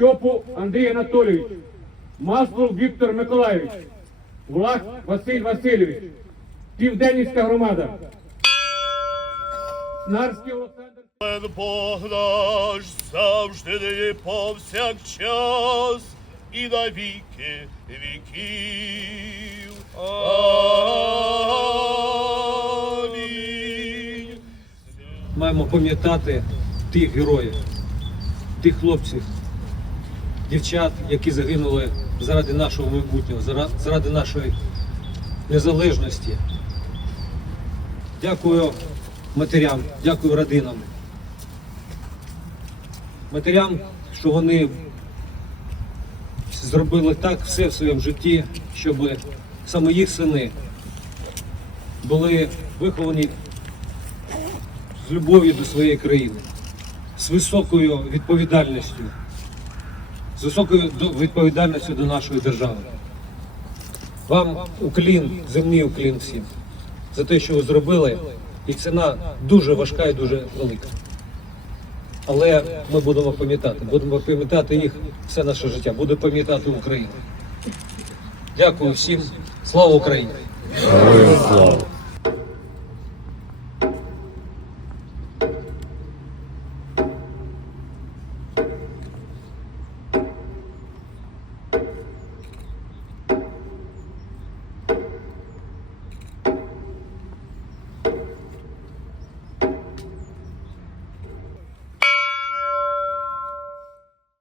Стьопу Андрій Анатолійович, Маслов Віктор Миколайович, Влах Василь Васильович, Південнівська громада, Снарський Олександр. Мен Бог наш завжди нині повсякчас і на віки віків. Амінь. маємо пам'ятати тих героїв, тих хлопців, дівчат, які загинули заради нашого майбутнього, заради нашої незалежності. Дякую матерям, дякую родинам. Матерям, що вони зробили так все в своєму житті, щоб саме їх сини були виховані з любов'ю до своєї країни, з високою відповідальністю, з високою відповідальністю до нашої держави. Вам уклін, земний уклін всім за те, що ви зробили, і ціна дуже важка і дуже велика. Але ми будемо пам'ятати, будемо пам'ятати їх все наше життя, буде пам'ятати Україну. Дякую всім. Слава Україні! Слава.